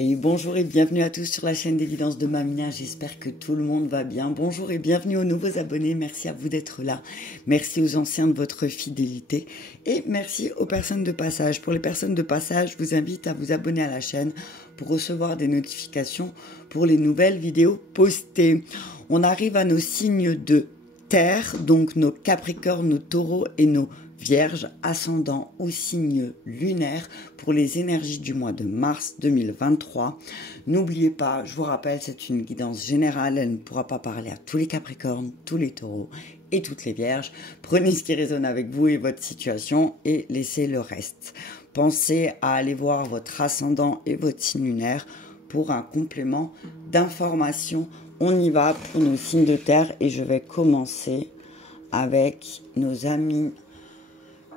Et bonjour et bienvenue à tous sur la chaîne des guidances de Mamina, j'espère que tout le monde va bien. Bonjour et bienvenue aux nouveaux abonnés, merci à vous d'être là. Merci aux anciens de votre fidélité et merci aux personnes de passage. Pour les personnes de passage, je vous invite à vous abonner à la chaîne pour recevoir des notifications pour les nouvelles vidéos postées. On arrive à nos signes de terre, donc nos capricornes, nos taureaux et nos Vierge, ascendant au signe lunaire pour les énergies du mois de mars 2023. N'oubliez pas, je vous rappelle, c'est une guidance générale, elle ne pourra pas parler à tous les capricornes, tous les taureaux et toutes les vierges. Prenez ce qui résonne avec vous et votre situation et laissez le reste. Pensez à aller voir votre ascendant et votre signe lunaire pour un complément d'information. On y va pour nos signes de terre et je vais commencer avec nos amis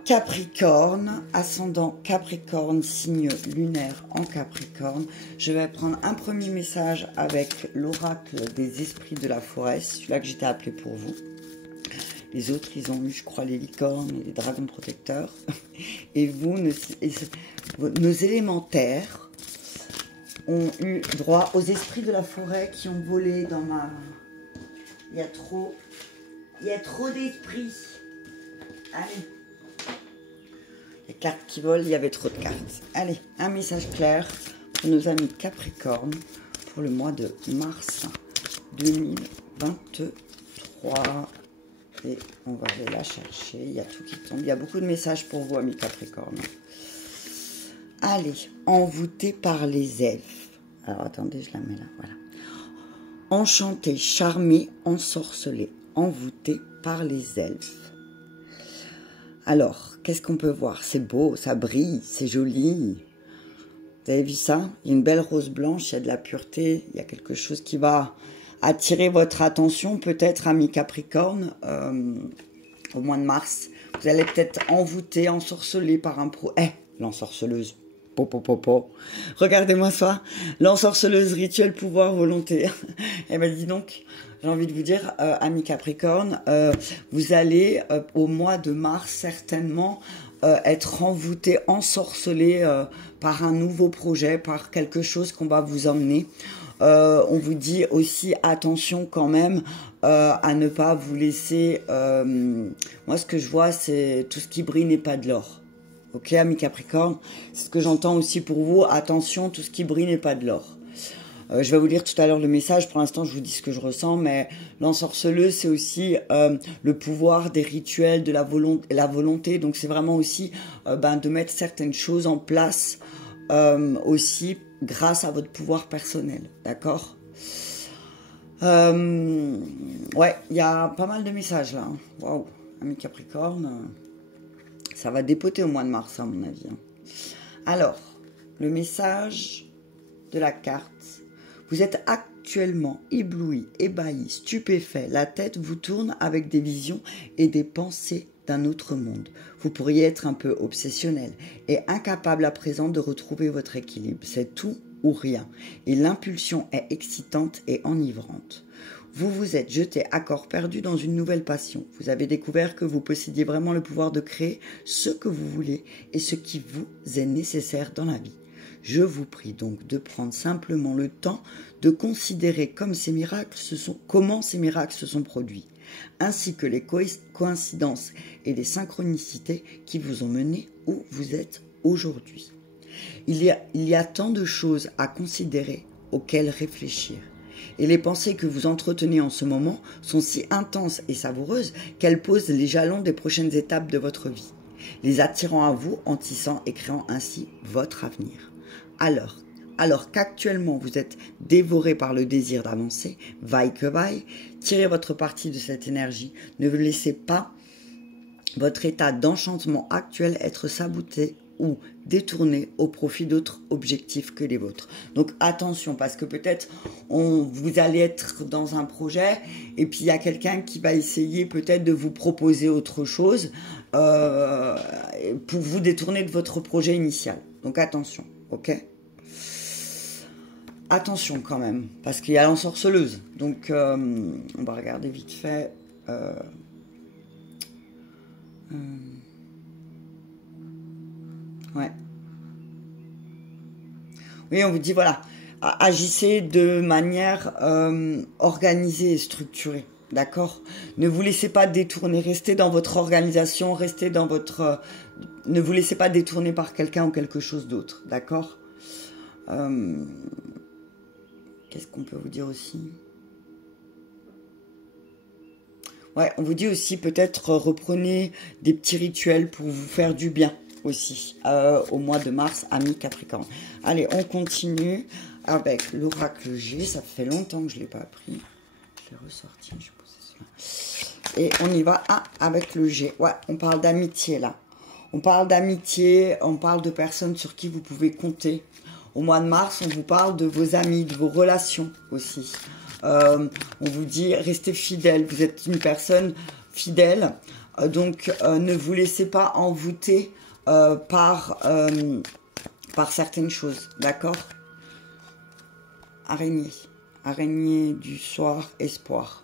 Capricorne, ascendant Capricorne, signe lunaire en Capricorne. Je vais prendre un premier message avec l'oracle des esprits de la forêt, celui-là que j'étais appelé pour vous. Les autres, ils ont eu, je crois, les licornes et les dragons protecteurs. Et vous, nos élémentaires ont eu droit aux esprits de la forêt qui ont volé dans ma... Il y a trop d'esprits. Allez. Les cartes qui volent, il y avait trop de cartes. Allez, un message clair pour nos amis Capricorne pour le mois de mars 2023. Et on va aller la chercher. Il y a tout qui tombe. Il y a beaucoup de messages pour vous, amis Capricorne. Allez, envoûté par les elfes. Alors, attendez, je la mets là, voilà. Enchanté, charmé, ensorcelé, envoûté par les elfes. Alors, qu'est-ce qu'on peut voir? C'est beau, ça brille, c'est joli. Vous avez vu ça? Il y a une belle rose blanche, il y a de la pureté, il y a quelque chose qui va attirer votre attention, peut-être, amis Capricorne, au mois de mars. Vous allez peut-être envoûter, ensorceler par un pro... l'ensorceleuse. Regardez-moi ça. L'ensorceleuse, rituel, pouvoir, volonté. Eh ben, dis donc... J'ai envie de vous dire, amis Capricorne, vous allez au mois de mars certainement être envoûté, ensorcelé par un nouveau projet, par quelque chose qu'on va vous emmener. On vous dit aussi attention quand même à ne pas vous laisser... moi, ce que je vois, c'est tout ce qui brille n'est pas de l'or. Ok, amis Capricorne, c'est ce que j'entends aussi pour vous. Attention, tout ce qui brille n'est pas de l'or. Je vais vous lire tout à l'heure le message. Pour l'instant, je vous dis ce que je ressens, mais l'ensorceleuse, c'est aussi le pouvoir des rituels, de la volonté. Donc, c'est vraiment aussi de mettre certaines choses en place aussi grâce à votre pouvoir personnel. D'accord? Ouais, il y a pas mal de messages là. Waouh, amis Capricorne, ça va dépoter au mois de mars, à mon avis. Alors, le message de la carte. Vous êtes actuellement ébloui, ébahi, stupéfait. La tête vous tourne avec des visions et des pensées d'un autre monde. Vous pourriez être un peu obsessionnel et incapable à présent de retrouver votre équilibre. C'est tout ou rien. Et l'impulsion est excitante et enivrante. Vous vous êtes jeté à corps perdu dans une nouvelle passion. Vous avez découvert que vous possédiez vraiment le pouvoir de créer ce que vous voulez et ce qui vous est nécessaire dans la vie. Je vous prie donc de prendre simplement le temps de considérer comment ces miracles se sont produits, ainsi que les coïncidences et les synchronicités qui vous ont mené où vous êtes aujourd'hui. Il y a tant de choses à considérer, auxquelles réfléchir. Et les pensées que vous entretenez en ce moment sont si intenses et savoureuses qu'elles posent les jalons des prochaines étapes de votre vie, les attirant à vous en tissant et créant ainsi votre avenir. Alors qu'actuellement vous êtes dévoré par le désir d'avancer, vaille que vaille, tirez votre parti de cette énergie. Ne laissez pas votre état d'enchantement actuel être saboté ou détourné au profit d'autres objectifs que les vôtres. Donc attention, parce que peut-être vous allez être dans un projet et puis il y a quelqu'un qui va essayer peut-être de vous proposer autre chose pour vous détourner de votre projet initial. Donc attention, ok ? Attention quand même, parce qu'il y a l'ensorceleuse. Donc, on va regarder vite fait. Ouais. Oui, on vous dit, voilà, agissez de manière organisée et structurée. D'accord? Ne vous laissez pas détourner. Restez dans votre organisation, restez dans votre... ne vous laissez pas détourner par quelqu'un ou quelque chose d'autre. D'accord? Qu'est-ce qu'on peut vous dire aussi? Ouais, on vous dit aussi peut-être reprenez des petits rituels pour vous faire du bien aussi au mois de mars, amis Capricorne. Allez, on continue avec l'oracle G. Ça fait longtemps que je ne l'ai pas appris. Je l'ai ressorti, je pense que c'est celui-là. Et on y va avec le G. Ouais, on parle d'amitié là. On parle d'amitié, on parle de personnes sur qui vous pouvez compter. Au mois de mars, on vous parle de vos amis, de vos relations aussi. On vous dit, restez fidèle. Vous êtes une personne fidèle. Donc, ne vous laissez pas envoûter par certaines choses. D'accord? Araignée. Araignée du soir, espoir.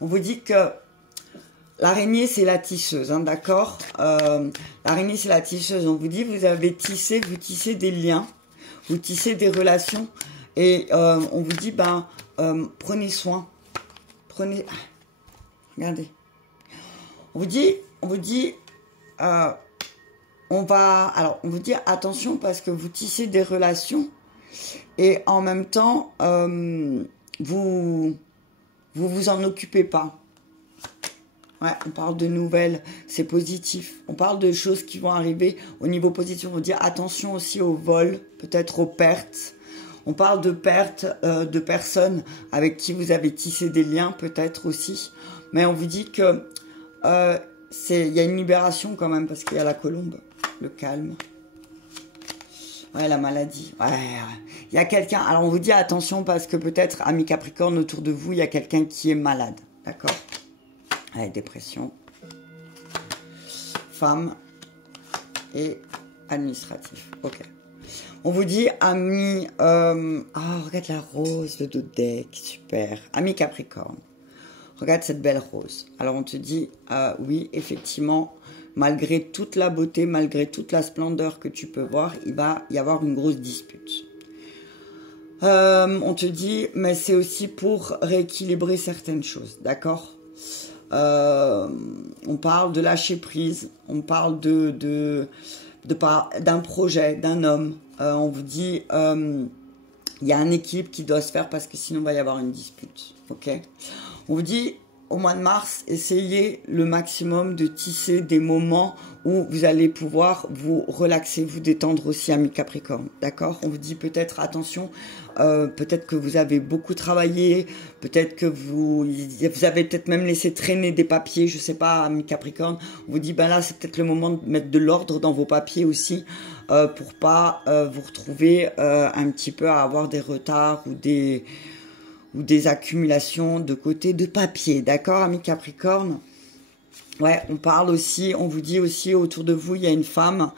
On vous dit que l'araignée, c'est la tisseuse. Hein, d'accord? L'araignée, c'est la tisseuse. On vous dit, vous tissez des liens. Vous tissez des relations. Et on vous dit, ben... prenez soin, regardez, on vous dit, on vous dit attention parce que vous tissez des relations et en même temps, vous en occupez pas. Ouais, on parle de nouvelles, c'est positif. On parle de choses qui vont arriver au niveau positif. On vous dit attention aussi au vol, peut-être aux pertes. On parle de pertes de personnes avec qui vous avez tissé des liens, peut-être aussi. Mais on vous dit que il y a une libération quand même, parce qu'il y a la colombe, le calme. Ouais, la maladie. Ouais, il y a quelqu'un. Alors, on vous dit attention, parce que peut-être, amis Capricorne, autour de vous, il y a quelqu'un qui est malade. D'accord? Ouais, dépression. Femme et administratif. Ok. On vous dit, amis, regarde la rose, le dodec, super. Ami Capricorne, regarde cette belle rose. Alors on te dit, oui, effectivement, malgré toute la beauté, malgré toute la splendeur que tu peux voir, il va y avoir une grosse dispute. On te dit, mais c'est aussi pour rééquilibrer certaines choses, d'accord? On parle de lâcher prise, on parle d'un projet, d'un homme. On vous dit, il y a un équilibre qui doit se faire parce que sinon il va y avoir une dispute. Ok? On vous dit, au mois de mars, essayez le maximum de tisser des moments où vous allez pouvoir vous relaxer, vous détendre aussi, amis Capricorne. D'accord? On vous dit peut-être, attention, peut-être que vous avez beaucoup travaillé, peut-être que vous avez peut-être même laissé traîner des papiers, je sais pas, amis Capricorne. On vous dit, ben là, c'est peut-être le moment de mettre de l'ordre dans vos papiers aussi, pour pas vous retrouver un petit peu à avoir des retards ou des accumulations de côté de papier. D'accord, amis Capricorne? Ouais, on parle aussi, on vous dit aussi autour de vous, il y a une femme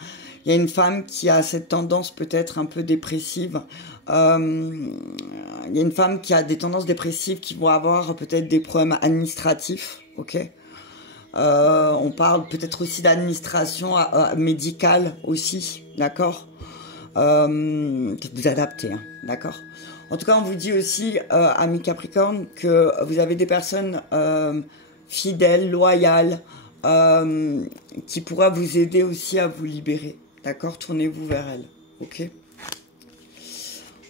qui a cette tendance peut-être un peu dépressive. Il y a une femme qui a des tendances dépressives qui vont avoir peut-être des problèmes administratifs, ok? On parle peut-être aussi d'administration médicale aussi, d'accord? Peut-être vous adapter, hein, d'accord? En tout cas, on vous dit aussi, amis Capricorne, que vous avez des personnes fidèles, loyales, qui pourra vous aider aussi à vous libérer. D'accord? Tournez-vous vers elles. Ok?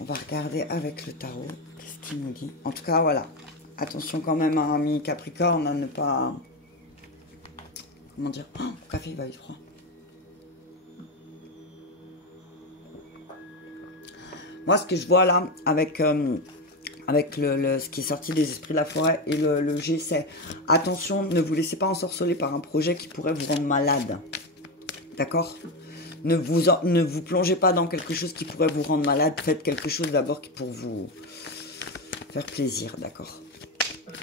On va regarder avec le tarot. Qu'est-ce qu'il nous dit? En tout cas, voilà. Attention quand même, hein, amis Capricorne, à ne pas... Comment dire? Oh, le café, il va être froid. Moi, ce que je vois là, avec ce qui est sorti des esprits de la forêt et le G, c'est attention, ne vous laissez pas ensorceler par un projet qui pourrait vous rendre malade. D'accord? Ne vous plongez pas dans quelque chose qui pourrait vous rendre malade. Faites quelque chose d'abord pour vous faire plaisir. D'accord?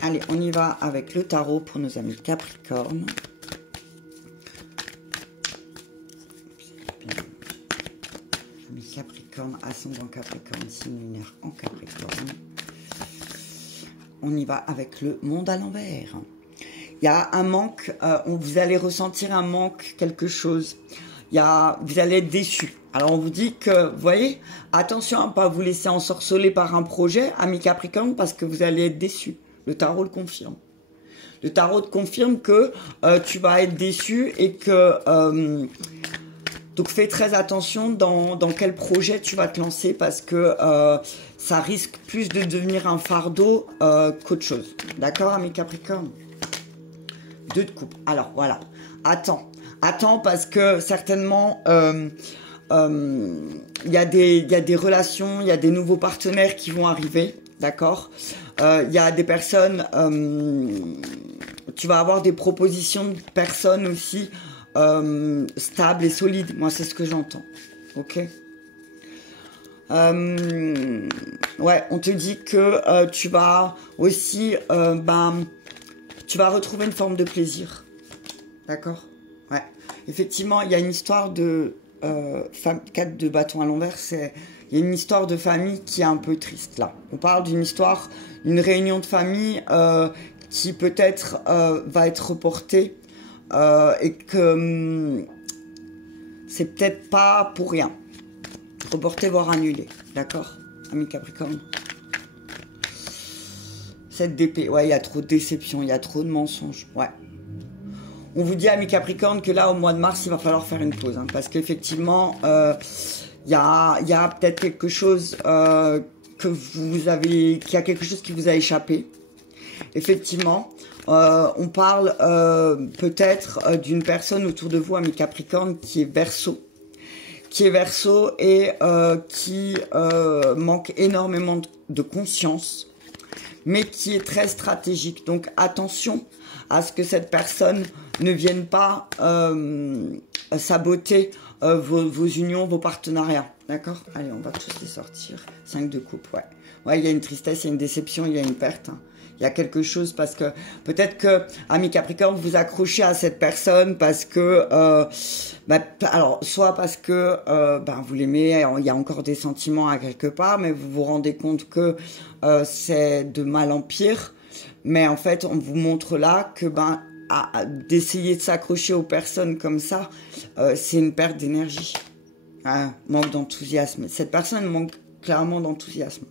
Allez, on y va avec le tarot pour nos amis Capricorne. Capricorne, ascendant Capricorne, signe lunaire en Capricorne. On y va avec le monde à l'envers. Il y a un manque, vous allez ressentir un manque, quelque chose. Vous allez être déçu. Alors, on vous dit que, vous voyez, attention à ne pas vous laisser ensorceler par un projet, ami Capricorne, parce que vous allez être déçu. Le tarot le confirme. Le tarot te confirme que tu vas être déçu et que... donc, fais très attention dans quel projet tu vas te lancer parce que ça risque plus de devenir un fardeau qu'autre chose. D'accord, ami Capricorne? 2 de coupe. Alors, voilà. Attends. Attends parce que certainement... il y a des relations, il y a des nouveaux partenaires qui vont arriver, d'accord? Il y a des personnes, tu vas avoir des propositions de personnes aussi stables et solides. Moi, c'est ce que j'entends, ok? Ouais, on te dit que tu vas aussi, tu vas retrouver une forme de plaisir, d'accord? Ouais, effectivement, il y a une histoire de... 4 de bâton à l'envers, il y a une histoire de famille qui est un peu triste là. On parle d'une histoire, une réunion de famille qui peut-être va être reportée et que c'est peut-être pas pour rien. Reporté voire annulé, d'accord, ami Capricorne? 7 d'épée, ouais, il y a trop de déception, il y a trop de mensonges, ouais. On vous dit, amis Capricorne, que là, au mois de mars, il va falloir faire une pause. Hein, parce qu'effectivement, il y a peut-être quelque chose qu'il y a quelque chose qui vous a échappé. Effectivement, on parle peut-être d'une personne autour de vous, amis Capricorne, qui est Verseau. Et qui manque énormément de conscience, mais qui est très stratégique. Donc, attention à ce que cette personne ne vienne pas saboter vos unions, vos partenariats. D'accord? Allez, on va tous les sortir. 5 de coupe, ouais. Ouais, il y a une tristesse, il y a une déception, il y a une perte. Hein. Il y a quelque chose parce que peut-être que, ami Capricorne, vous accrochez à cette personne parce que, alors, soit parce que vous l'aimez, il y a encore des sentiments à quelque part, mais vous vous rendez compte que c'est de mal en pire. Mais en fait, on vous montre là que d'essayer de s'accrocher aux personnes comme ça, c'est une perte d'énergie. Hein, manque d'enthousiasme. Cette personne manque clairement d'enthousiasme.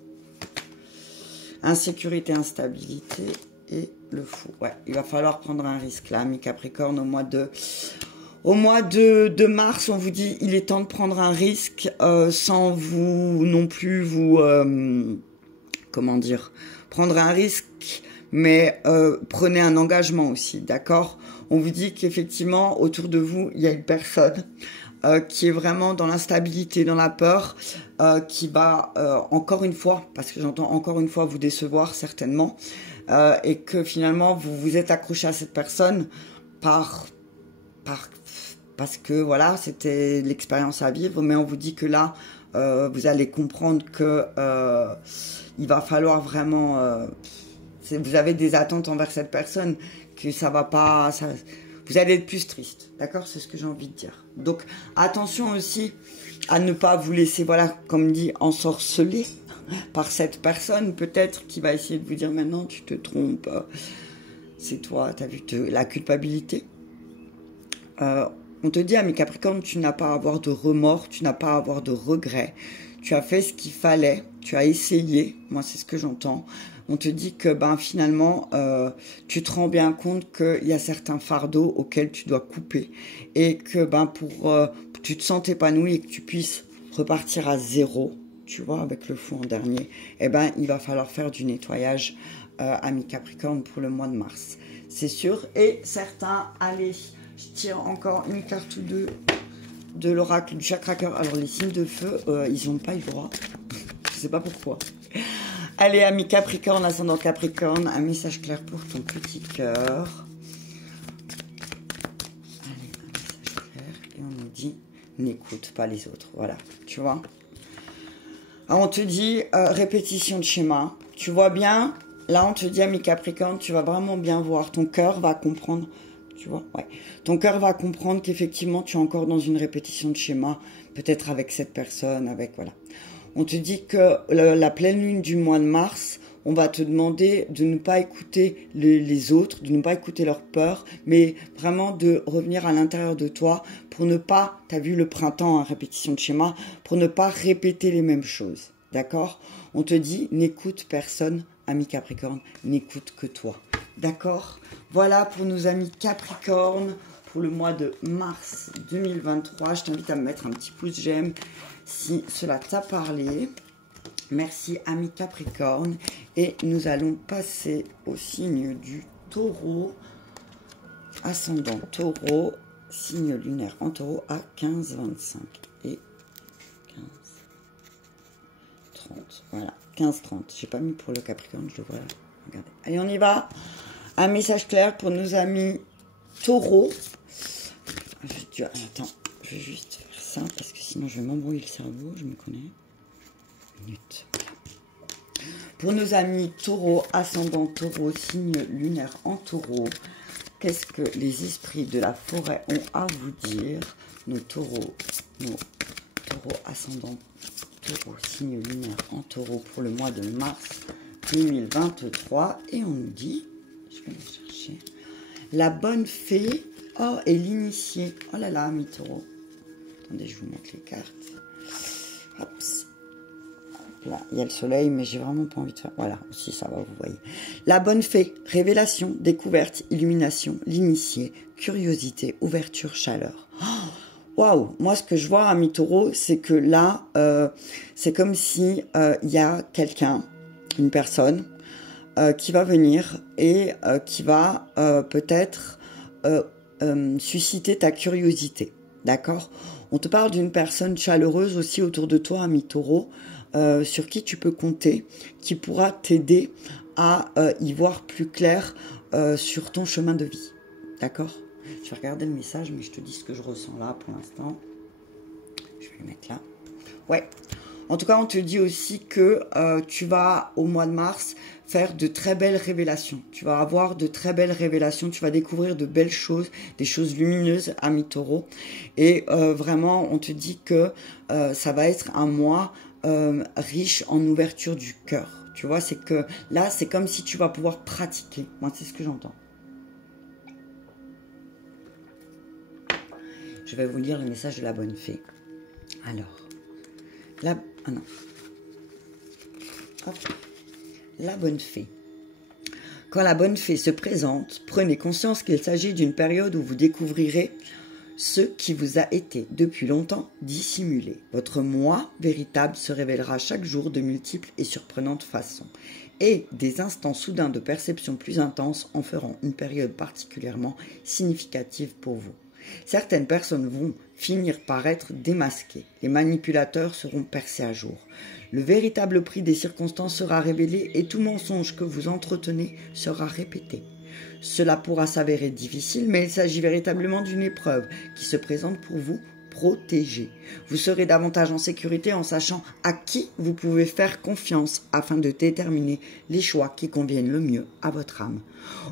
Insécurité, instabilité et le fou. Ouais, il va falloir prendre un risque là, ami Capricorne, au mois de mars, on vous dit il est temps de prendre un risque sans vous non plus vous... comment dire? Prendre un risque, mais prenez un engagement aussi, d'accord? On vous dit qu'effectivement, autour de vous, il y a une personne qui est vraiment dans l'instabilité, dans la peur, qui va encore une fois, parce que j'entends encore une fois vous décevoir certainement, et que finalement vous vous êtes accroché à cette personne parce que voilà, c'était l'expérience à vivre, mais on vous dit que là, vous allez comprendre que il va falloir vraiment, vous avez des attentes envers cette personne, que ça va pas, vous allez être plus triste, d'accord? C'est ce que j'ai envie de dire. Donc, attention aussi à ne pas vous laisser, voilà, comme dit, ensorceler par cette personne, peut-être, qui va essayer de vous dire, maintenant, tu te trompes, c'est toi, tu as vu la culpabilité. On te dit, ami Capricorne, tu n'as pas à avoir de remords, tu n'as pas à avoir de regrets. Tu as fait ce qu'il fallait, tu as essayé, moi c'est ce que j'entends. On te dit que finalement, tu te rends bien compte qu'il y a certains fardeaux auxquels tu dois couper. Et que pour tu te sens épanoui et que tu puisses repartir à zéro, tu vois, avec le fou en dernier, il va falloir faire du nettoyage, ami Capricorne, pour le mois de mars. C'est sûr. Et certains, allez, je tire encore une carte ou deux de l'oracle du chakra-cœur. Alors, les signes de feu, ils n'ont pas eu le droit. Je sais pas pourquoi. Allez, ami Capricorne, ascendant Capricorne, un message clair pour ton petit cœur. Allez, un message clair. Et on nous dit, n'écoute pas les autres. Voilà, tu vois. Alors, on te dit, répétition de schéma. Tu vois bien, là, on te dit, ami Capricorne, tu vas vraiment bien voir. Ton cœur va comprendre. Tu vois, ouais. Ton cœur va comprendre qu'effectivement, tu es encore dans une répétition de schéma, peut-être avec cette personne, avec, voilà. On te dit que la pleine lune du mois de mars, on va te demander de ne pas écouter les autres, de ne pas écouter leurs peurs, mais vraiment de revenir à l'intérieur de toi pour ne pas, tu as vu le printemps, hein, répétition de schéma, pour ne pas répéter les mêmes choses. D'accord? On te dit, n'écoute personne, ami Capricorne, n'écoute que toi. D'accord? Voilà pour nos amis Capricorne, pour le mois de mars 2023. Je t'invite à me mettre un petit pouce j'aime si cela t'a parlé. Merci, ami Capricorne. Et nous allons passer au signe du Taureau. Ascendant Taureau, signe lunaire en Taureau à 15-25 et 15-30. Voilà, 15-30. J'ai pas mis pour le Capricorne, je le vois là. Regardez. Allez, on y va. Un message clair pour nos amis Taureau. Attends, je vais juste faire ça parce que sinon je vais m'embrouiller le cerveau, je me connais. Minute. Pour nos amis Taureau, ascendant Taureau, signe lunaire en Taureau. Qu'est-ce que les esprits de la forêt ont à vous dire? Nos taureaux ascendants Taureau, signe lunaire en Taureau pour le mois de mars 2023. Et on nous dit, je vais aller chercher, la bonne fée, oh, et l'initié. Oh là là, ami Taureau. Attendez, je vous montre les cartes. Hop. Là, il y a le soleil, mais j'ai vraiment pas envie de faire... Voilà, aussi ça va, vous voyez. La bonne fée, révélation, découverte, illumination, l'initié, curiosité, ouverture, chaleur. Waouh! Moi, ce que je vois, ami Taureau, c'est que là, c'est comme si il y a quelqu'un, une personne, qui va venir et qui va peut-être susciter ta curiosité. D'accord? On te parle d'une personne chaleureuse aussi autour de toi, ami Taureau, sur qui tu peux compter, qui pourra t'aider à y voir plus clair sur ton chemin de vie. D'accord? Je vais regarder le message, mais je te dis ce que je ressens là pour l'instant. Je vais le mettre là. Ouais. En tout cas, on te dit aussi que tu vas, au mois de mars, faire de très belles révélations. Tu vas avoir de très belles révélations. Tu vas découvrir de belles choses, des choses lumineuses, ami Taureau. Et vraiment, on te dit que ça va être un mois riche en ouverture du cœur. Tu vois, c'est que là, c'est comme si tu vas pouvoir pratiquer. Moi, c'est ce que j'entends. Je vais vous lire le message de la bonne fée. Alors, ah non. Hop. La bonne fée. Quand la bonne fée se présente, prenez conscience qu'il s'agit d'une période où vous découvrirez ce qui vous a été depuis longtemps dissimulé. Votre moi véritable se révélera chaque jour de multiples et surprenantes façons. Et des instants soudains de perception plus intenses en feront une période particulièrement significative pour vous. Certaines personnes vont finir par être démasquées. Les manipulateurs seront percés à jour. Le véritable prix des circonstances sera révélé et tout mensonge que vous entretenez sera répété. Cela pourra s'avérer difficile, mais il s'agit véritablement d'une épreuve qui se présente pour vous protéger. Vous serez davantage en sécurité en sachant à qui vous pouvez faire confiance afin de déterminer les choix qui conviennent le mieux à votre âme.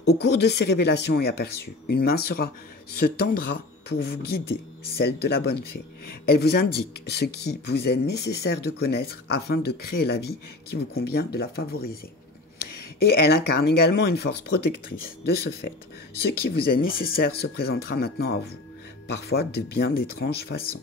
Au cours de ces révélations et aperçus, une main se tendra pour vous guider, celle de la bonne fée. Elle vous indique ce qui vous est nécessaire de connaître afin de créer la vie qui vous convient, de la favoriser. Et elle incarne également une force protectrice. De ce fait, ce qui vous est nécessaire se présentera maintenant à vous, parfois de bien d'étranges façons.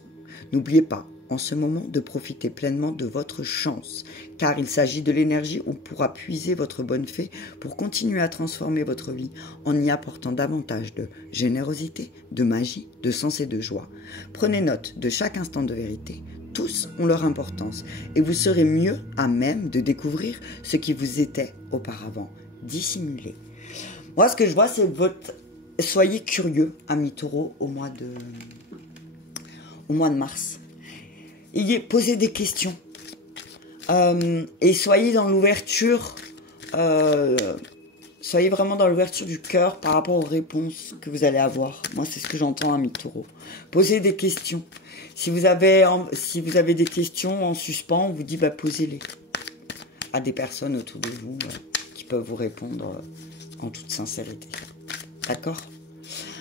N'oubliez pas, en ce moment, de profiter pleinement de votre chance, car il s'agit de l'énergie où pourra puiser votre bonne fée pour continuer à transformer votre vie en y apportant davantage de générosité, de magie, de sens et de joie. Prenez note de chaque instant de vérité. Tous ont leur importance et vous serez mieux à même de découvrir ce qui vous était auparavant dissimulé. Moi, ce que je vois, c'est soyez curieux, amis Taureau, au mois de mars. Posez des questions et soyez dans l'ouverture. Soyez vraiment dans l'ouverture du cœur par rapport aux réponses que vous allez avoir. Moi, c'est ce que j'entends, amis Taureau. Posez des questions. Si vous avez des questions en suspens, on vous dit posez-les à des personnes autour de vous qui peuvent vous répondre en toute sincérité. D'accord?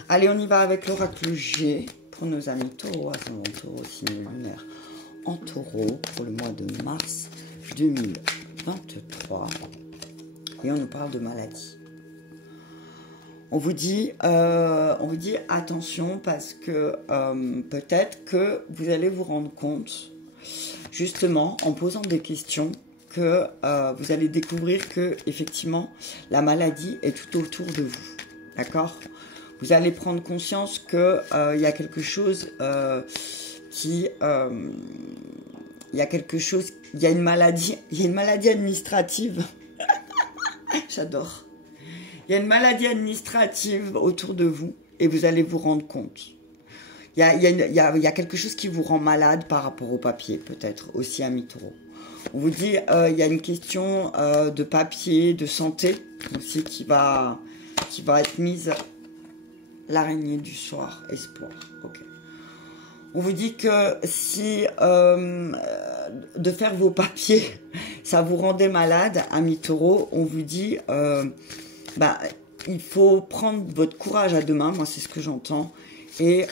Allez, on y va avec l'oracle G pour nos amis Taureau, ascendant Taureau, signe lunaire en Taureau pour le mois de mars 2023. Et on nous parle de maladie. On vous dit attention parce que peut-être que vous allez vous rendre compte, justement, en posant des questions, que vous allez découvrir que effectivement la maladie est tout autour de vous. D'accord? Vous allez prendre conscience que il y a quelque chose il y a une maladie administrative. J'adore. Il y a une maladie administrative autour de vous et vous allez vous rendre compte. Il y a quelque chose qui vous rend malade par rapport au papier, peut-être, aussi, amis taureaux. On vous dit, il y a une question de papier, de santé, aussi, qui va être mise. L'araignée du soir, espoir. Ok. On vous dit que si de faire vos papiers, ça vous rendait malade, amis taureaux, on vous dit, il faut prendre votre courage à deux mains, moi c'est ce que j'entends, et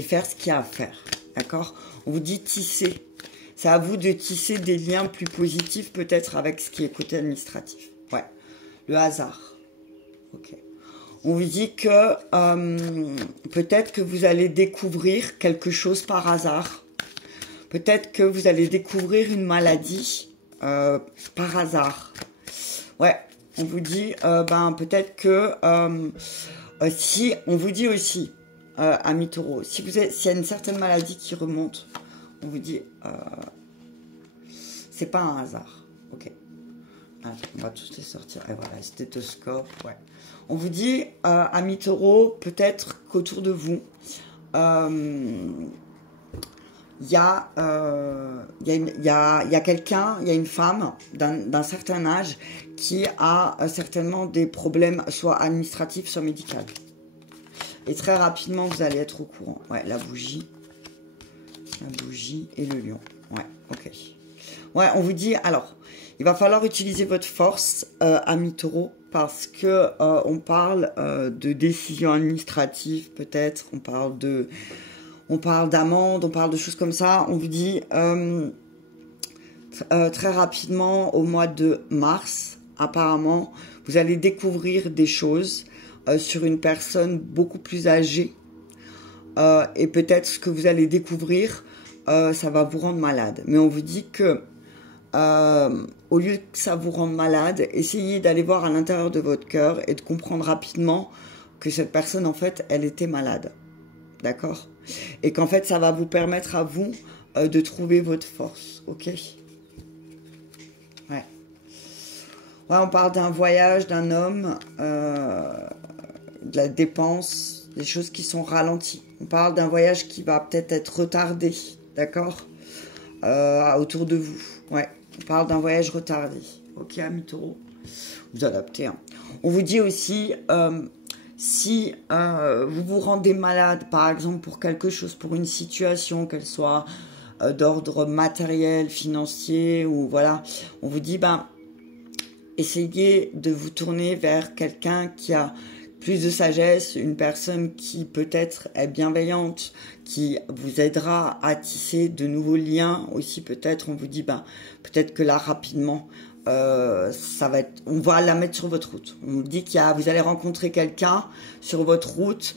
faire ce qu'il y a à faire, d'accord? On vous dit tisser. C'est à vous de tisser des liens plus positifs, peut-être avec ce qui est côté administratif. Ouais, le hasard. Ok. On vous dit que peut-être que vous allez découvrir quelque chose par hasard. Peut-être que vous allez découvrir une maladie par hasard. Ouais, on vous dit, peut-être que si, on vous dit aussi, amis taureaux, s'il y a une certaine maladie qui remonte, on vous dit, c'est pas un hasard. Ok. Alors, on va tous les sortir. Et voilà, stéthoscope, ouais. On vous dit, amis taureaux, peut-être qu'autour de vous, il y a quelqu'un, il y a une femme d'un certain âge qui a certainement des problèmes, soit administratifs, soit médicaux. Et très rapidement, vous allez être au courant. Ouais, la bougie et le lion. Ouais, ok. Ouais, on vous dit, alors, il va falloir utiliser votre force, amis taureaux, parce que on parle de décisions administratives, peut-être, on parle d'amendes, on parle de choses comme ça. On vous dit très rapidement, au mois de mars, apparemment, vous allez découvrir des choses sur une personne beaucoup plus âgée. Et peut-être ce que vous allez découvrir, ça va vous rendre malade. Mais on vous dit que au lieu que ça vous rende malade, essayez d'aller voir à l'intérieur de votre cœur et de comprendre rapidement que cette personne, en fait, elle était malade. D'accord? Et qu'en fait, ça va vous permettre à vous de trouver votre force. Ok? Ouais. Ouais, on parle d'un voyage, d'un homme, de la dépense, des choses qui sont ralenties. On parle d'un voyage qui va peut-être être retardé. D'accord? Autour de vous. Ouais. On parle d'un voyage retardé. Ok, amis taureaux. Vous adaptez. Hein. On vous dit aussi, si vous vous rendez malade, par exemple, pour quelque chose, pour une situation, qu'elle soit d'ordre matériel, financier, ou voilà, on vous dit, essayez de vous tourner vers quelqu'un qui a plus de sagesse, une personne qui peut-être est bienveillante, qui vous aidera à tisser de nouveaux liens aussi. Peut-être, on vous dit, peut-être que là, rapidement, ça va être, on va la mettre sur votre route. On vous dit vous allez rencontrer quelqu'un sur votre route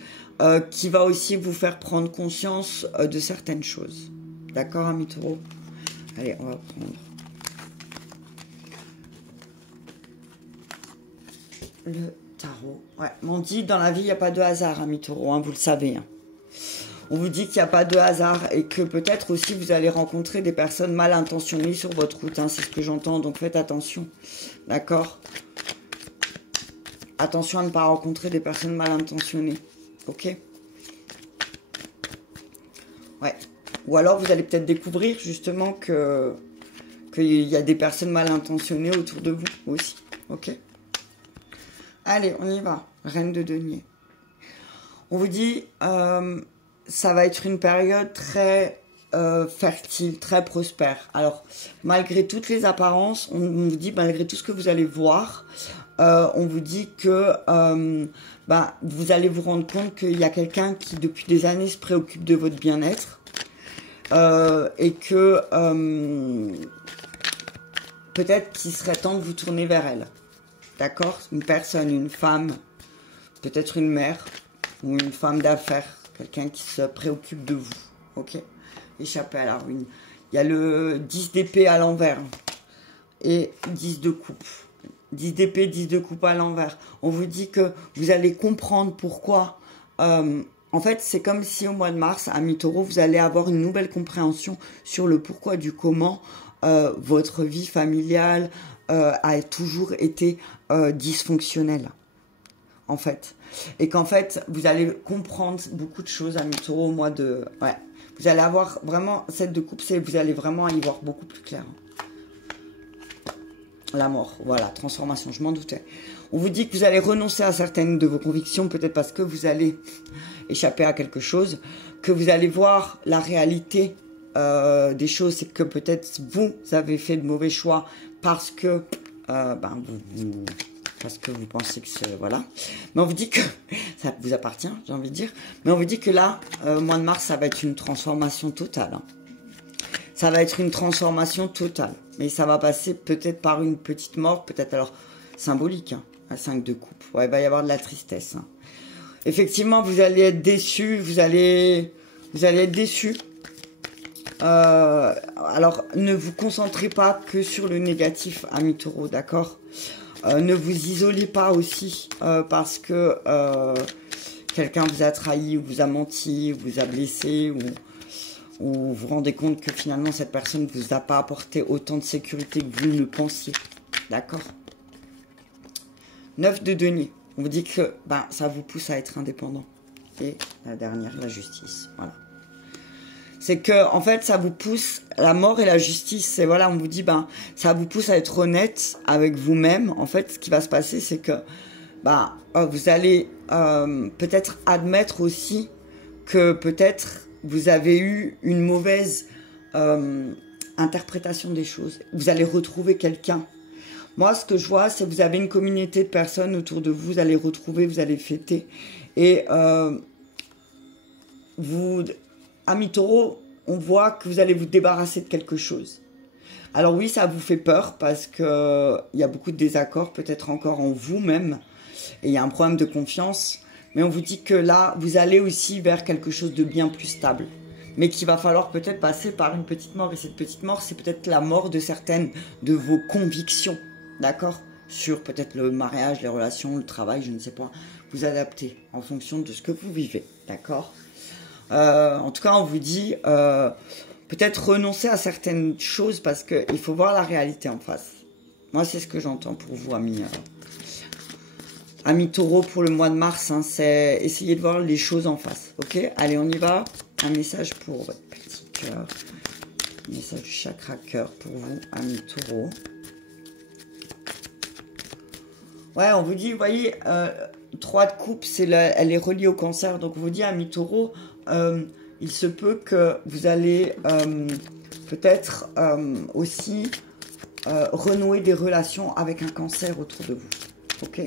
qui va aussi vous faire prendre conscience de certaines choses. D'accord, amis taureaux? Allez, on va prendre le tarot. Ouais, on dit dans la vie, il n'y a pas de hasard, amis taureaux, hein, vous le savez. Hein. On vous dit qu'il n'y a pas de hasard et que peut-être aussi vous allez rencontrer des personnes mal intentionnées sur votre route. Hein, c'est ce que j'entends, donc faites attention. D'accord? Attention à ne pas rencontrer des personnes mal intentionnées. Ok? Ouais. Ou alors vous allez peut-être découvrir justement qu'il y a des personnes mal intentionnées autour de vous aussi. Ok? Allez, on y va. Reine de denier. On vous dit, ça va être une période très fertile, très prospère. Alors, malgré toutes les apparences, on vous dit, malgré tout ce que vous allez voir, on vous dit que vous allez vous rendre compte qu'il y a quelqu'un qui, depuis des années, se préoccupe de votre bien-être. Et que peut-être qu'il serait temps de vous tourner vers elle. d'accord? Une personne, une femme, peut-être une mère ou une femme d'affaires, quelqu'un qui se préoccupe de vous, ok? Échapper à la ruine. Il y a le 10 d'épée à l'envers et 10 de coupe. 10 d'épée, 10 de coupe à l'envers. On vous dit que vous allez comprendre pourquoi. En fait, c'est comme si au mois de mars, à mi-taureau, vous allez avoir une nouvelle compréhension sur le pourquoi du comment votre vie familiale a toujours été dysfonctionnelle, en fait. Et qu'en fait, vous allez comprendre beaucoup de choses à mi-taureau au mois de... Ouais. Vous allez avoir vraiment, cette de coupe, vous allez vraiment y voir beaucoup plus clair. La mort, voilà, transformation, je m'en doutais. On vous dit que vous allez renoncer à certaines de vos convictions, peut-être parce que vous allez échapper à quelque chose, que vous allez voir la réalité des choses, c'est que peut-être vous avez fait de mauvais choix parce que parce que vous pensez que c'est... Voilà. Mais on vous dit que... Ça vous appartient, j'ai envie de dire. Mais on vous dit que là, mois de mars, ça va être une transformation totale. Hein. Ça va être une transformation totale. Mais ça va passer peut-être par une petite mort, peut-être alors symbolique, hein, à 5 de coupe. Ouais, il va y avoir de la tristesse. Hein. Effectivement, vous allez être déçus, vous allez être déçus. Alors, ne vous concentrez pas que sur le négatif, amis taureaux, d'accord? Ne vous isolez pas aussi parce que quelqu'un vous a trahi, ou vous a menti, ou vous a blessé, ou vous vous rendez compte que finalement cette personne ne vous a pas apporté autant de sécurité que vous ne le pensiez. D'accord? 9 de denier. On vous dit que ça vous pousse à être indépendant. Et la dernière, la justice. Voilà. C'est que, en fait, ça vous pousse, la mort et la justice, c'est voilà, on vous dit, ça vous pousse à être honnête avec vous-même. En fait, ce qui va se passer, c'est que, vous allez peut-être admettre aussi que peut-être vous avez eu une mauvaise interprétation des choses. Vous allez retrouver quelqu'un. Moi, ce que je vois, c'est que vous avez une communauté de personnes autour de vous, vous allez retrouver, vous allez fêter. Et amis taureau, on voit que vous allez vous débarrasser de quelque chose. Alors oui, ça vous fait peur parce que il y a beaucoup de désaccords, peut-être encore en vous-même. Et il y a un problème de confiance. Mais on vous dit que là, vous allez aussi vers quelque chose de bien plus stable. Mais qu'il va falloir peut-être passer par une petite mort. Et cette petite mort, c'est peut-être la mort de certaines de vos convictions. D'accord? Sur peut-être le mariage, les relations, le travail, je ne sais pas. Vous adaptez en fonction de ce que vous vivez. D'accord? En tout cas, on vous dit peut-être renoncer à certaines choses parce qu'il faut voir la réalité en face. Moi, c'est ce que j'entends pour vous, amis taureau, pour le mois de mars. Hein, c'est essayer de voir les choses en face. Ok? Allez, on y va. Un message pour votre petit cœur. Un message du chakra cœur pour vous, amis taureau. Ouais, on vous dit, vous voyez, 3 de coupe, elle est reliée au cancer. Donc, on vous dit, amis taureau, il se peut que vous allez peut-être aussi renouer des relations avec un cancer autour de vous. Ok?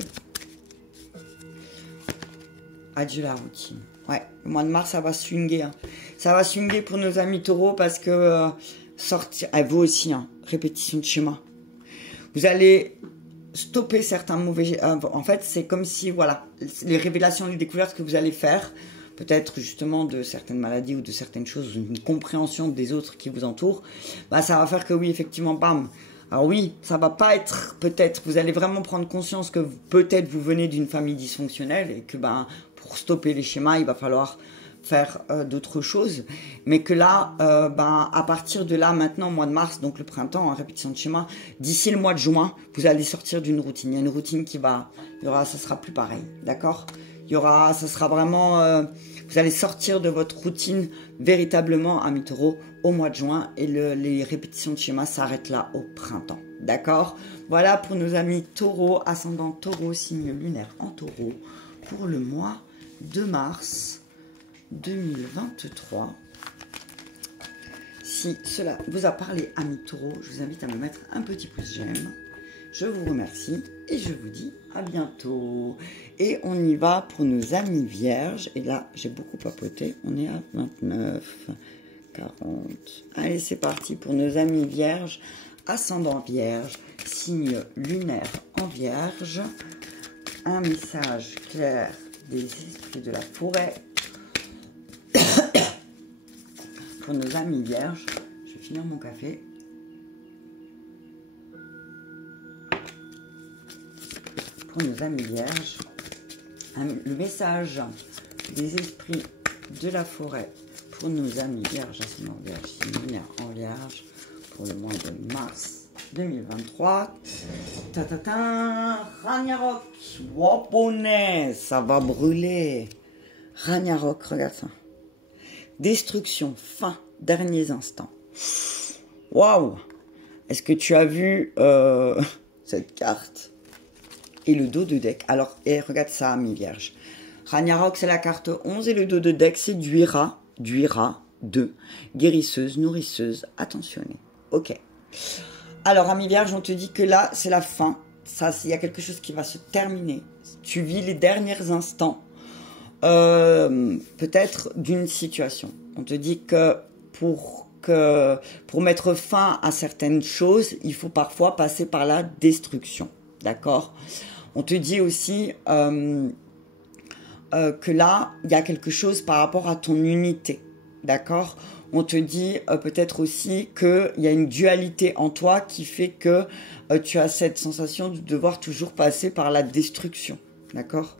Adieu la routine. Ouais, le mois de mars, ça va swinger. Hein. Ça va swinger pour nos amis taureaux parce que sortir... vous aussi, hein, répétition de schéma. Vous allez stopper certains mauvais... en fait, c'est comme si, voilà, les révélations, les découvertes que vous allez faire, peut-être justement de certaines maladies ou de certaines choses, une compréhension des autres qui vous entourent, ça va faire que oui, effectivement, bam. Alors oui, ça va pas être, peut-être, vous allez vraiment prendre conscience que peut-être vous venez d'une famille dysfonctionnelle et que pour stopper les schémas, il va falloir faire d'autres choses, mais que là, à partir de là, maintenant, mois de mars, donc le printemps, répétition de schéma, d'ici le mois de juin, vous allez sortir d'une routine. Il y a une routine ça sera plus pareil, d'accord? Ça sera vraiment, vous allez sortir de votre routine véritablement, amis taureaux, au mois de juin, et les répétitions de schéma s'arrêtent là au printemps, d'accord? Voilà pour nos amis taureaux, ascendant taureau, signe lunaire en taureau, pour le mois de mars 2023. Si cela vous a parlé, amis taureaux, je vous invite à me mettre un petit pouce j'aime. Je vous remercie et je vous dis à bientôt. Et on y va pour nos amis vierges. Et là, j'ai beaucoup papoté. On est à 29, 40. Allez, c'est parti pour nos amis vierges. ascendant vierge, signe lunaire en vierge. Un message clair des esprits de la forêt pour nos amis vierges. Je vais finir mon café. Pour nos amis vierges, le message des esprits de la forêt pour nos amis vierges, ascendant vierge, signe lunaire en vierge, pour le mois de mars 2023. Ragnarok, Wapone, ça va brûler. Ragnarok, regarde ça. Destruction, fin, derniers instants. Waouh! Est-ce que tu as vu cette carte? Et le dos de deck. Alors, regarde ça, ami vierge. Ragnarok, c'est la carte 11 et le dos de deck, c'est Duira 2. Guérisseuse, nourrisseuse, attentionnée. Ok. Alors, ami vierge, on te dit que là, c'est la fin. Ça, il y a quelque chose qui va se terminer. Tu vis les derniers instants, peut-être d'une situation. On te dit que pour mettre fin à certaines choses, il faut parfois passer par la destruction. D'accord? On te dit aussi que là, il y a quelque chose par rapport à ton unité. D'accord? On te dit peut-être aussi qu'il y a une dualité en toi qui fait que tu as cette sensation de devoir toujours passer par la destruction. D'accord?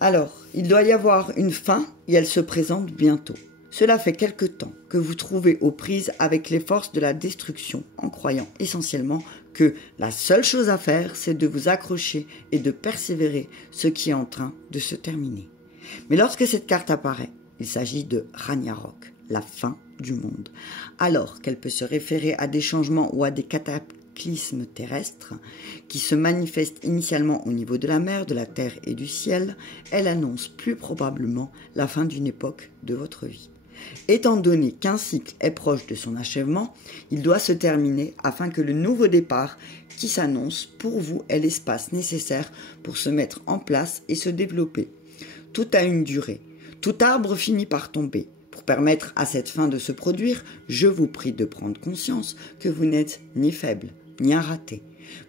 Alors, il doit y avoir une fin et elle se présente bientôt. Cela fait quelque temps que vous trouvez aux prises avec les forces de la destruction en croyant essentiellement que la seule chose à faire, c'est de vous accrocher et de persévérer ce qui est en train de se terminer. Mais lorsque cette carte apparaît, il s'agit de Ragnarok, la fin du monde. Alors qu'elle peut se référer à des changements ou à des cataclysmes terrestres qui se manifestent initialement au niveau de la mer, de la terre et du ciel, elle annonce plus probablement la fin d'une époque de votre vie. Étant donné qu'un cycle est proche de son achèvement, il doit se terminer afin que le nouveau départ qui s'annonce pour vous ait l'espace nécessaire pour se mettre en place et se développer. Tout a une durée. Tout arbre finit par tomber. Pour permettre à cette fin de se produire, je vous prie de prendre conscience que vous n'êtes ni faible, ni un raté.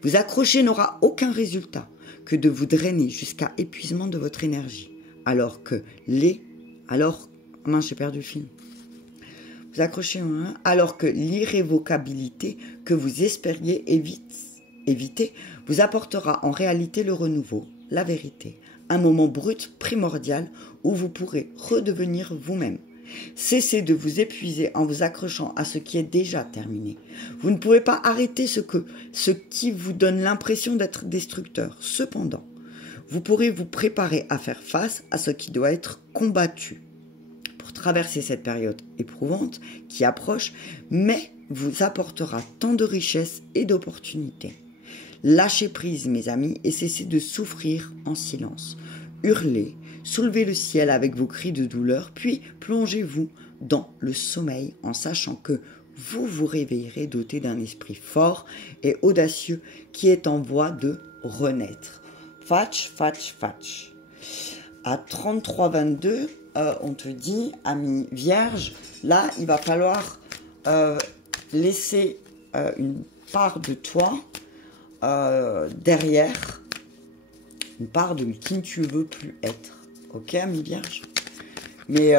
Vous accrocher n'aura aucun résultat que de vous drainer jusqu'à épuisement de votre énergie. J'ai perdu le film. Vous accrochez, alors que l'irrévocabilité que vous espériez éviter vous apportera en réalité le renouveau, la vérité, un moment brut primordial où vous pourrez redevenir vous-même. Cessez de vous épuiser en vous accrochant à ce qui est déjà terminé. Vous ne pouvez pas arrêter ce qui vous donne l'impression d'être destructeur. Cependant, vous pourrez vous préparer à faire face à ce qui doit être combattu pour traverser cette période éprouvante qui approche, mais vous apportera tant de richesses et d'opportunités. Lâchez prise, mes amis, et cessez de souffrir en silence. Hurlez, soulevez le ciel avec vos cris de douleur, puis plongez-vous dans le sommeil en sachant que vous vous réveillerez doté d'un esprit fort et audacieux qui est en voie de renaître. Fatch. À 33-22, on te dit, ami vierge, là, il va falloir laisser une part de toi derrière, une part de qui tu veux plus être. Ok, ami vierge? Mais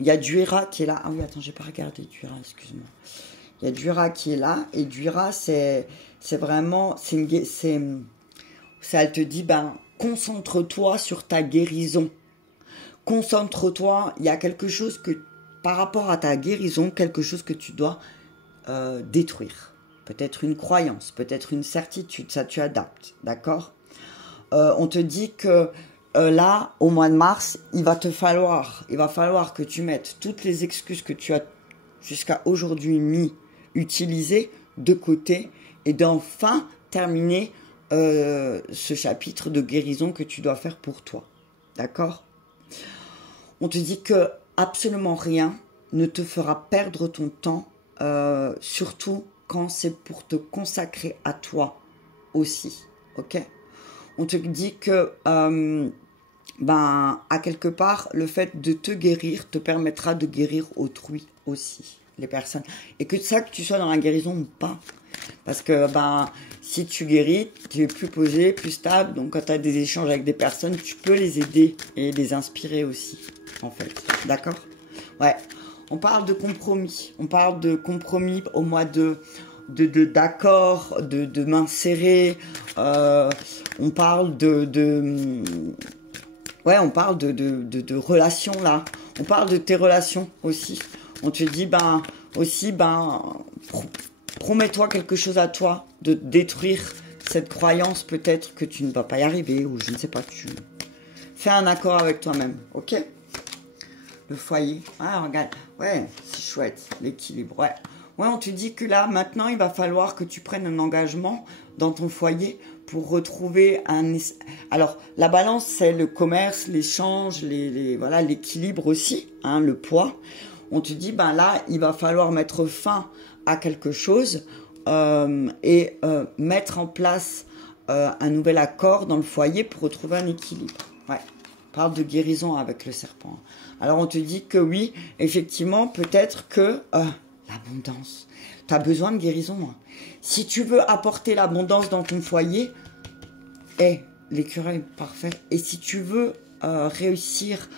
il y a Duira qui est là. Ah oui, attends, j'ai pas regardé Duira, excuse-moi. Il y a Duira qui est là. Et Duira, c'est vraiment... elle te dit, concentre-toi sur ta guérison. Concentre-toi. Il y a quelque chose que, par rapport à ta guérison, quelque chose que tu dois détruire. Peut-être une croyance, peut-être une certitude. Ça, tu adaptes, d'accord? On te dit que là, au mois de mars, il va falloir que tu mettes toutes les excuses que tu as jusqu'à aujourd'hui utilisées de côté et d'enfin terminer ce chapitre de guérison que tu dois faire pour toi. D'accord? On te dit que absolument rien ne te fera perdre ton temps, surtout quand c'est pour te consacrer à toi aussi. Ok? On te dit que à quelque part, le fait de te guérir te permettra de guérir autrui aussi. les personnes. Et que ça, que tu sois dans la guérison ou pas. Parce que, ben, si tu guéris, tu es plus posé, plus stable. Donc, quand tu as des échanges avec des personnes, tu peux les aider et les inspirer aussi, en fait. D'accord? Ouais. On parle de compromis. On parle de compromis au mois d'accord, de main serrée. On parle ouais, on parle de relations, là. On parle de tes relations aussi. On te dit, ben, aussi, ben, promets-toi quelque chose à toi, de détruire cette croyance peut-être que tu ne vas pas y arriver, ou je ne sais pas, tu fais un accord avec toi-même, ok? Le foyer, ah regarde, ouais, c'est chouette, l'équilibre, ouais. Ouais, on te dit que là, maintenant, il va falloir que tu prennes un engagement dans ton foyer pour retrouver un... Alors, la balance, c'est le commerce, l'échange, voilà, l'équilibre aussi, hein, le poids. On te dit, ben là, il va falloir mettre fin à quelque chose et mettre en place un nouvel accord dans le foyer pour retrouver un équilibre. Ouais, on parle de guérison avec le serpent. Alors, on te dit que oui, effectivement, peut-être que l'abondance, tu as besoin de guérison. Hein. Si tu veux apporter l'abondance dans ton foyer, l'écureuil, parfait. Et si tu veux réussir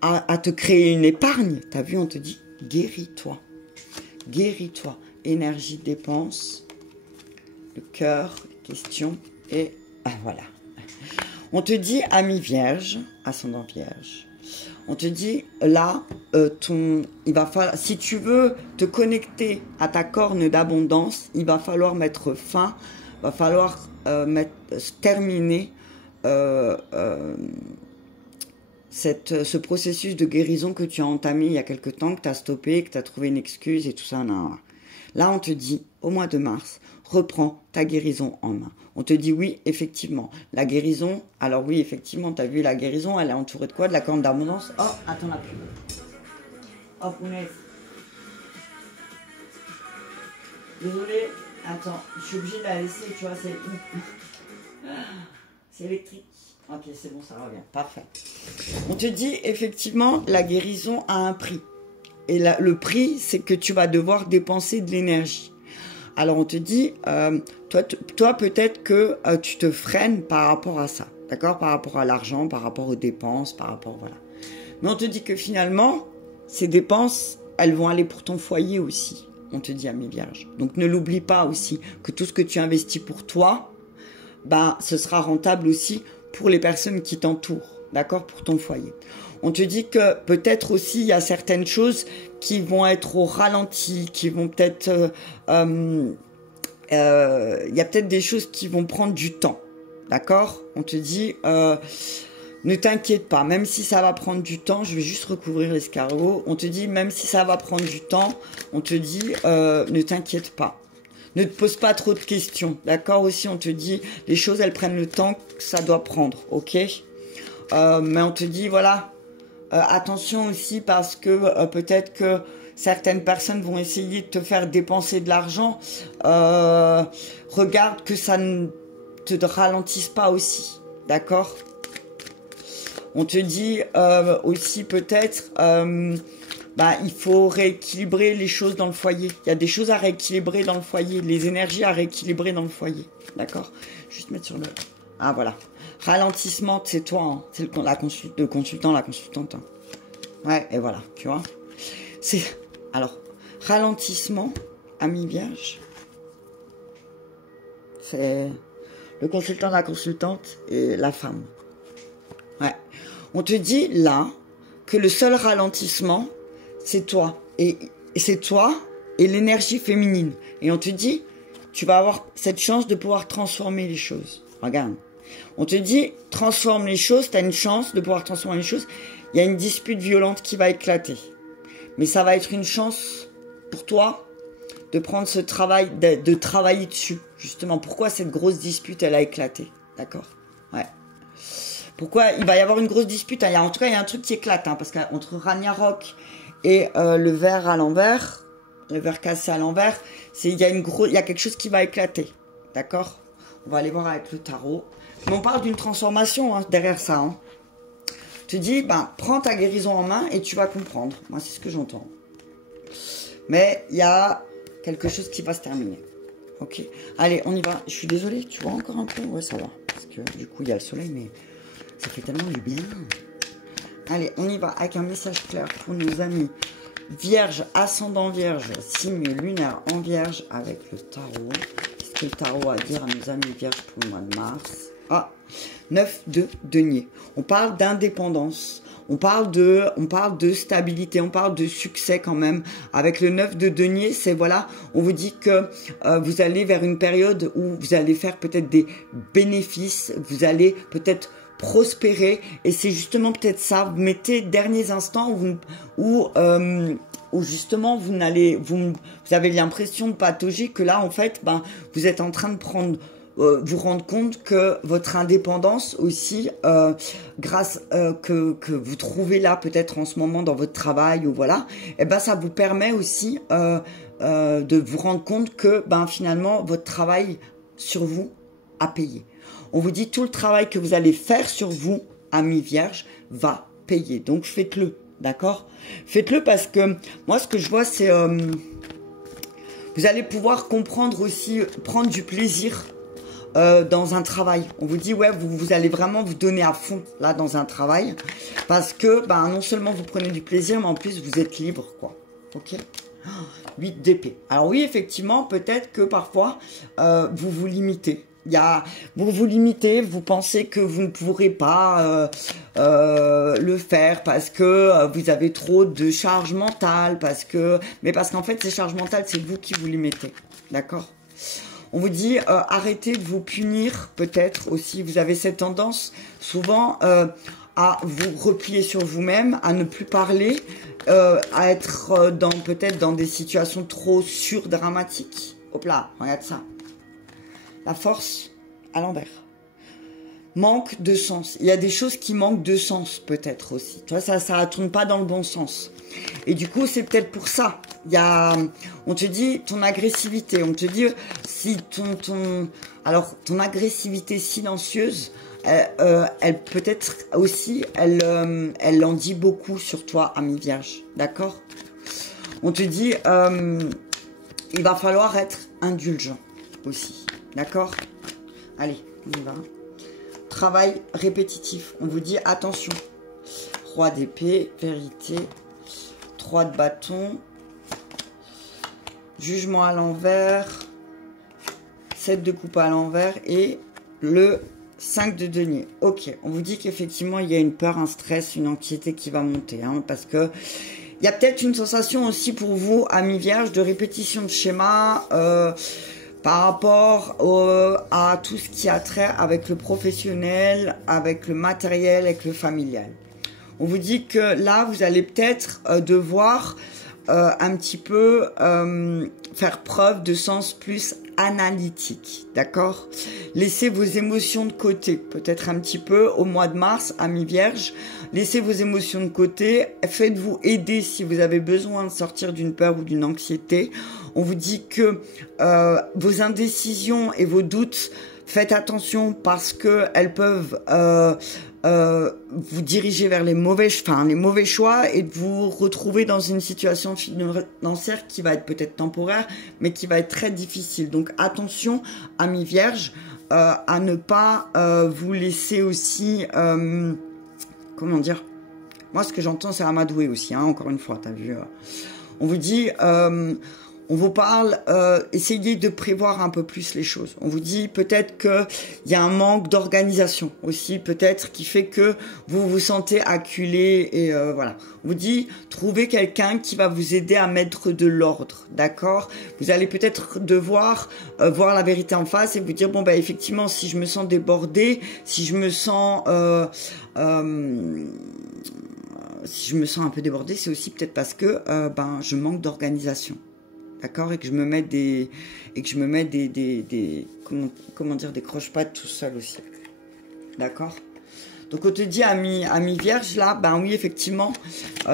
à te créer une épargne, tu as vu, on te dit, guéris-toi. Guéris-toi. Énergie, dépense, le cœur, question, et voilà. On te dit, ami vierge, ascendant vierge, on te dit, là, il va falloir, si tu veux te connecter à ta corne d'abondance, il va falloir mettre fin, il va falloir terminer ce processus de guérison que tu as entamé il y a quelque temps, que tu as stoppé, que tu as trouvé une excuse et tout ça. Non. Là, on te dit, au mois de mars, reprends ta guérison en main. On te dit, oui, effectivement, la guérison, alors oui, effectivement, tu as vu la guérison, elle est entourée de quoi? De la corne d'abondance. Oh, attends la pub. Oh, punaise. Désolée, attends, je suis obligée de la laisser, tu vois, c'est électrique. Ok, c'est bon, ça revient. Parfait. On te dit, effectivement, la guérison a un prix. Et le prix, c'est que tu vas devoir dépenser de l'énergie. Alors, on te dit, toi peut-être que tu te freines par rapport à ça. D'accord? Par rapport à l'argent, par rapport aux dépenses, par rapport... Voilà. Mais on te dit que finalement, ces dépenses, elles vont aller pour ton foyer aussi. On te dit, ami vierge. Donc, ne l'oublie pas aussi que tout ce que tu investis pour toi, ben, ce sera rentable aussi pour les personnes qui t'entourent, d'accord, pour ton foyer. On te dit que peut-être aussi il y a certaines choses qui vont être au ralenti, qui vont peut-être... il y a peut-être des choses qui vont prendre du temps, d'accord? On te dit, ne t'inquiète pas, même si ça va prendre du temps, je vais juste recouvrir l'escargot. On te dit, même si ça va prendre du temps, on te dit, ne t'inquiète pas. Ne te pose pas trop de questions, d'accord? Aussi, on te dit, les choses, elles prennent le temps que ça doit prendre, ok? Mais on te dit, voilà, attention aussi parce que peut-être que certaines personnes vont essayer de te faire dépenser de l'argent. Regarde que ça ne te ralentisse pas aussi, d'accord? On te dit aussi peut-être... il faut rééquilibrer les choses dans le foyer. Il y a des choses à rééquilibrer dans le foyer, les énergies à rééquilibrer dans le foyer. D'accord? Juste mettre sur le... Ah, voilà. Ralentissement, c'est toi, hein. C'est le consultant, la consultante. Hein. Ouais, et voilà, tu vois. Alors, ralentissement, ami vierge. C'est le consultant, la consultante et la femme. Ouais. On te dit, là, que le seul ralentissement... c'est toi. Et c'est toi et l'énergie féminine. Et on te dit, tu vas avoir cette chance de pouvoir transformer les choses. Regarde. On te dit, transforme les choses, tu as une chance de pouvoir transformer les choses. Il y a une dispute violente qui va éclater. Mais ça va être une chance pour toi de prendre ce travail, de travailler dessus. Justement, pourquoi cette grosse dispute, elle a éclaté. D'accord? Ouais. Pourquoi il va y avoir une grosse dispute, hein. En tout cas, il y a un truc qui éclate. Hein, parce qu'entre Ragnarok... et le verre à l'envers, le verre cassé à l'envers, il y a quelque chose qui va éclater, d'accord? On va aller voir avec le tarot. Mais on parle d'une transformation hein, derrière ça. Hein. Je te dis, prends ta guérison en main et tu vas comprendre. Moi, c'est ce que j'entends. Mais il y a quelque chose qui va se terminer. Ok. Allez, on y va. Je suis désolée, tu vois encore un peu? Ouais, ça va. Parce que du coup, il y a le soleil, mais ça fait tellement du bien. Allez, on y va avec un message clair pour nos amis Vierge, ascendant Vierge, signe lunaire en Vierge avec le tarot. Qu'est-ce que le tarot a à dire à nos amis Vierges pour le mois de mars? Ah, 9 de denier. On parle d'indépendance. On parle de stabilité, on parle de succès quand même. Avec le 9 de denier, c'est voilà, on vous dit que vous allez vers une période où vous allez faire peut-être des bénéfices, vous allez peut-être prospérer, et c'est justement peut-être ça. Vous mettez derniers instants où justement vous avez l'impression de patauger, que là en fait, vous êtes en train de vous rendre compte que votre indépendance aussi, grâce que vous trouvez là peut-être en ce moment dans votre travail ou voilà, et ça vous permet aussi de vous rendre compte que finalement votre travail sur vous a payé. On vous dit tout le travail que vous allez faire sur vous, amis vierges, va payer. Donc faites-le, d'accord? Faites-le parce que moi ce que je vois c'est vous allez pouvoir comprendre aussi, prendre du plaisir dans un travail. On vous dit ouais, vous allez vraiment vous donner à fond là dans un travail parce que non seulement vous prenez du plaisir, mais en plus vous êtes libre, quoi. Ok? 8 d'épée. Alors oui, effectivement, peut-être que parfois vous vous limitez. Vous vous limitez, vous pensez que vous ne pourrez pas le faire parce que vous avez trop de charge mentale, mais parce qu'en fait ces charges mentales c'est vous qui vous limitez, d'accord? On vous dit arrêtez de vous punir, peut-être aussi, vous avez cette tendance souvent à vous replier sur vous-même, à ne plus parler, à être peut-être dans des situations trop surdramatiques. Hop là, regarde ça. La force à l'envers. Manque de sens. Il y a des choses qui manquent de sens peut-être aussi. Tu vois, ça ne tourne pas dans le bon sens. Et du coup, c'est peut-être pour ça. On te dit ton agressivité. On te dit si alors ton agressivité silencieuse, elle peut-être aussi, elle en dit beaucoup sur toi, ami vierge. D'accord? On te dit, il va falloir être indulgent aussi. D'accord? Allez, on y va. Travail répétitif. On vous dit attention. Roi d'épée, vérité, 3 de bâton, jugement à l'envers, 7 de coupe à l'envers et le 5 de denier. Ok, on vous dit qu'effectivement il y a une peur, un stress, une anxiété qui va monter, hein, parce que il y a peut-être une sensation aussi pour vous, amis vierges, de répétition de schéma par rapport à tout ce qui a trait avec le professionnel, avec le matériel, avec le familial. On vous dit que là, vous allez peut-être devoir un petit peu faire preuve de sens plus analytique, d'accord? Laissez vos émotions de côté, peut-être un petit peu au mois de mars, amis vierges. Laissez vos émotions de côté, faites-vous aider si vous avez besoin de sortir d'une peur ou d'une anxiété. On vous dit que vos indécisions et vos doutes, faites attention parce que elles peuvent vous diriger vers les mauvais choix et vous retrouver dans une situation financière qui va être peut-être temporaire, mais qui va être très difficile. Donc attention, amis vierges, à ne pas vous laisser aussi, comment dire, moi ce que j'entends c'est amadouer aussi, hein, encore une fois, t'as vu, on vous dit... on vous parle, essayez de prévoir un peu plus les choses. On vous dit peut-être qu'il y a un manque d'organisation aussi, peut-être, qui fait que vous vous sentez acculé et voilà. On vous dit, trouvez quelqu'un qui va vous aider à mettre de l'ordre, d'accord? Vous allez peut-être devoir voir la vérité en face et vous dire, bon, effectivement, si je me sens débordée, si je me sens un peu débordée, c'est aussi peut-être parce que je manque d'organisation. D'accord, et que je me mets des comment dire, des croche-pattes tout seul aussi. D'accord. Donc on te dit ami vierge là, oui effectivement,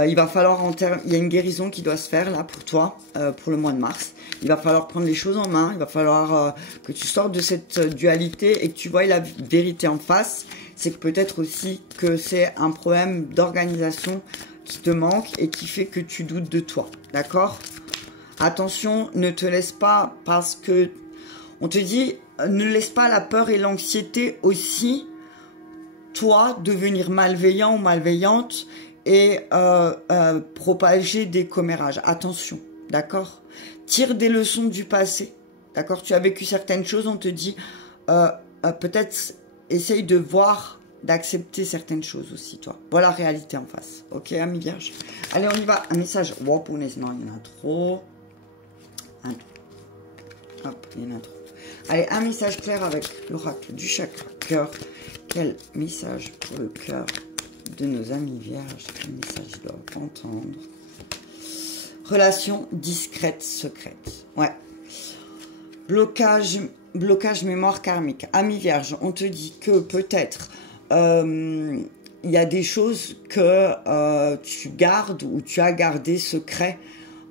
il va falloir il y a une guérison qui doit se faire là pour toi, pour le mois de mars. Il va falloir prendre les choses en main, il va falloir que tu sortes de cette dualité et que tu vois la vérité en face. C'est que peut-être aussi que c'est un problème d'organisation qui te manque et qui fait que tu doutes de toi. D'accord? Attention, ne te laisse pas, parce que on te dit, ne laisse pas la peur et l'anxiété aussi, toi, devenir malveillant ou malveillante et propager des commérages. Attention, d'accord? Tire des leçons du passé, d'accord? Tu as vécu certaines choses, on te dit, peut-être essaye de voir, d'accepter certaines choses aussi, toi. Voilà la réalité en face. Ok, amis vierges. Allez, on y va. Un message. Oh, punaise, non, il y en a trop. Hop, il y en a trop. Allez, un message clair avec l'oracle du chakra cœur. Quel message pour le cœur de nos amis vierges? Quel message ils doivent entendre? Relation discrète, secrète. Ouais. Blocage mémoire karmique. Amis vierges, on te dit que peut-être il y a des choses que tu gardes ou tu as gardé secret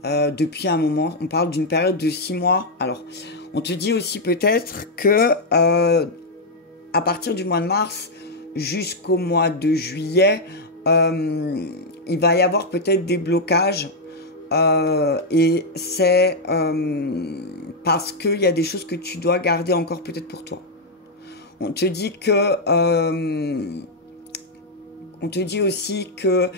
depuis un moment. On parle d'une période de 6 mois. Alors, on te dit aussi peut-être que à partir du mois de mars jusqu'au mois de juillet, il va y avoir peut-être des blocages. Et c'est parce qu'il y a des choses que tu dois garder encore peut-être pour toi. On te dit que on te dit aussi que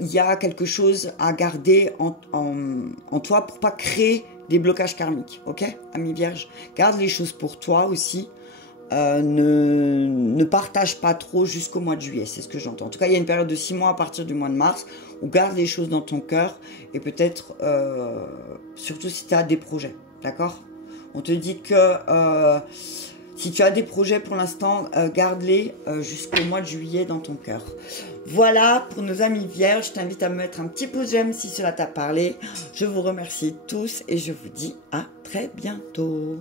il y a quelque chose à garder en toi pour pas créer des blocages karmiques. Ok, amis vierges, garde les choses pour toi aussi. Ne partage pas trop jusqu'au mois de juillet, c'est ce que j'entends. En tout cas, il y a une période de 6 mois à partir du mois de mars où garde les choses dans ton cœur et peut-être, surtout si tu as des projets, d'accord? On te dit que si tu as des projets pour l'instant, garde-les jusqu'au mois de juillet dans ton cœur. Voilà pour nos amis vierges. Je t'invite à me mettre un petit pouce j'aime si cela t'a parlé. Je vous remercie tous et je vous dis à très bientôt.